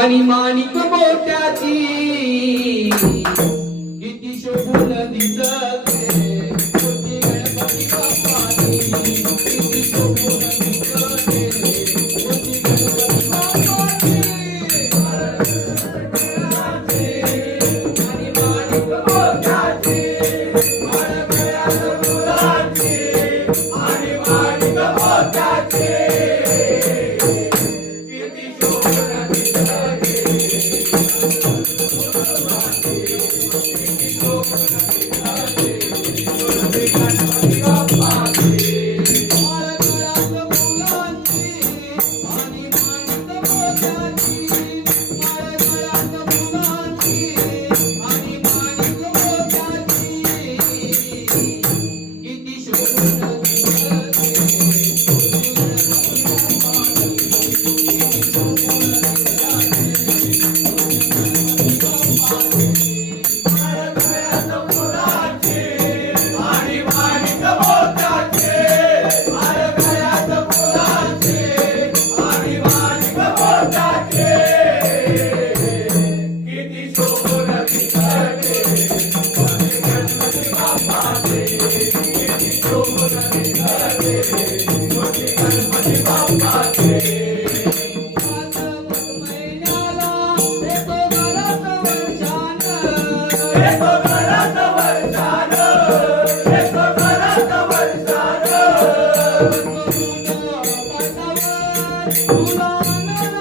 आणि माणिक मोत्याची किती शोभून दिसते मोठी गणपती बाप्पाची किती शोभून दिसते मोठी गणपती बाप्पाची आणि माणिक मोत्याची गळ्यात फुलांची आणि माणिक मोत्याची Ula